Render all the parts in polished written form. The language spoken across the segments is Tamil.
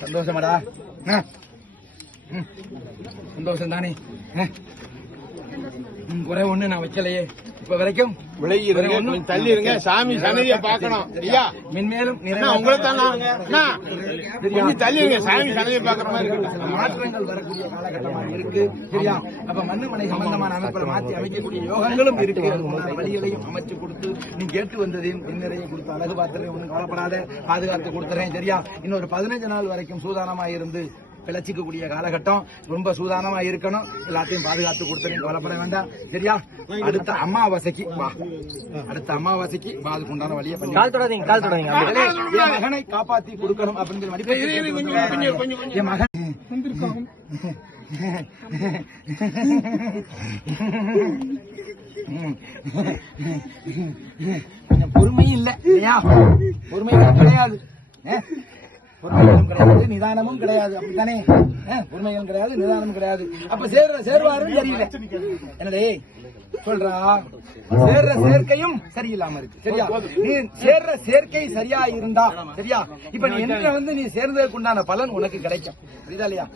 சந்தோஷமாடா? சந்தோஷம் தானே? குறை ஒண்ணு நான் வைக்கலையே இப்ப வரைக்கும். விலகி தள்ளி இருங்க, சாமி சன்னதியை பார்க்கணும். ஐயா மென்மேலும் உங்களை தான் தள்ளி இருங்க, சாமி சன்னதியை பார்க்கற மாதிரி மாற்றங்கள் வரக்கூடிய காலகட்டமாக இருக்கு. சரியா? அப்ப மண்ணுமனை சம்பந்தமான அமைப்புகளை மாற்றி அமைக்கக்கூடிய யோகங்களும் இருக்கு. வழிகளையும் அமைச்சு கொடுத்து நீ கேட்டு வந்ததையும் நிறைய கொடுத்து அழகு பார்த்துறேன், ஒன்றும் கவலைப்படாத, பாதுகாத்து கொடுத்துறேன். சரியா? இன்னொரு 15 நாள் வரைக்கும் சூதானமா இருந்து பிழைச்சிக்கக்கூடிய காலகட்டம். ரொம்ப சூதானமா இருக்கணும், எல்லாத்தையும் பாதுகாத்து கொடுத்துறேன், கவலைப்பட வேண்டாம். சரியா? அடுத்த அமாவாசைக்கு வா, அடுத்த அமாவாசைக்கு வா, அதுக்கு உண்டான வழியை பண்ணி என் மகனை காப்பாத்தி கொடுக்கணும் அப்படிங்கிற மதிப்பு என் மகன் கொஞ்சம் பொறுமையும் இல்ல இல்லையா? பொறுமையும் கிடையாது, பொறுமைகளும் கிடையாது, நிதானமும் கிடையாது. அப்படித்தானே? பொறுமைகளும் கிடையாது, நிதானமும் கிடையாது. அப்ப சேர்வாரும் சரியில்லை. என்னடே சொல்றா? சேர்ற சேர்க்கையும் சரியில்லாம இருக்கு. சரியா? நீ சேர்ற சேர்க்கை சரியா இருந்தா சரியா? இப்ப நீ என்ன நீ சேர்ந்ததுக்கு உண்டான பலன் உனக்கு கிடைக்கும். புரியுதா இல்லையா?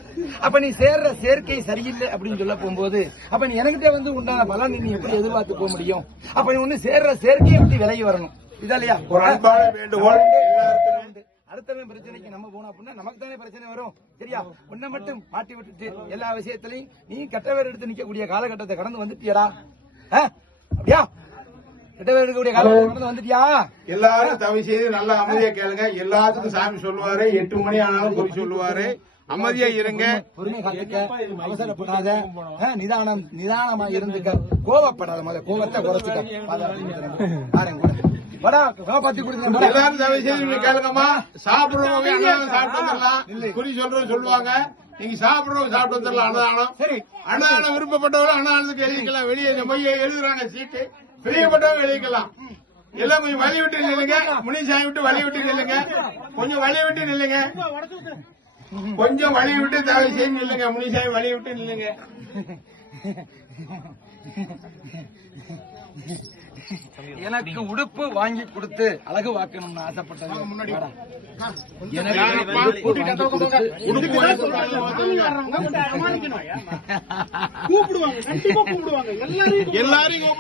அப்ப நீ சேர்ற சேர்க்கை சரியில்லை அப்படின்னு சொல்ல போகும்போது அப்ப நீ எனக்கிட்ட உண்டான பலன் நீ எப்படி எதிர்பார்த்து போக முடியும்? அப்ப நீ ஒண்ணு சேர்ற சேர்க்கையை விட்டு விலகி வரணும். புரியுதா இல்லையா? அடுத்தவன் பிரச்சனைக்கு நம்ம போனோம் அப்படின்னா நமக்கு தானே பிரச்சனை வரும். சரியா? உன்னை மட்டும் மாட்டி விட்டுட்டு எல்லா விஷயத்திலையும் நீ கெட்டவேர் எடுத்து நிக்கக்கூடிய காலகட்டத்தை கடந்து வந்துட்டியடா. அப்படியா? கெட்டவேர் எடுக்கக்கூடிய காலகட்டத்தை கடந்து வந்துட்டியா? எல்லாரும் தவி செய்து நல்லா அமைதியா கேளுங்க. எல்லாத்துக்கும் சாமி சொல்லுவாரு, 8 மணி ஆனாலும் குறி சொல்லுவாரு. அமைதியா இருங்க, பொறுமை காத்துக்க, அவசரப்படாத, நிதானமா இருந்துக்க, கோவப்படாத, முதல்ல கோவத்தை குறைச்சுக்க. பாருங்க காப்பாத்தி கொடுங்க. எல்லாரும் தயவு செய்து கேளுங்கம்மா. சாப்பிடுறவங்க அன்னதானம் சாப்பிட்டு வந்துடலாம், குறி சொல்றவங்க சொல்லுவாங்க. நீங்க சாப்பிடுறவங்க சாப்பிட்டு வந்துடலாம். அன்னதானம் சரி, அன்னதானம் விருப்பப்பட்டவங்க அன்னதானத்துக்கு எழுதிக்கலாம். வெளியே மொழியை எழுதுறாங்க சீட்டு, பிரியப்பட்டவங்க எழுதிக்கலாம். எல்லாம் கொஞ்சம் வழி விட்டு நில்லுங்க, முனிசாமி விட்டு வழி விட்டு நில்லுங்க, கொஞ்சம் வழி விட்டு நில்லுங்க, கொஞ்சம் வழி விட்டு தயவு செய்து நில்லுங்க, முனிசாமி வழி விட்டு நில்லுங்க. எனக்கு உடுப்பு வாங்கி கொடுத்து அழகு வாக்கணும்னு ஆசைப்பட்டது முன்னாடி எல்லாரையும்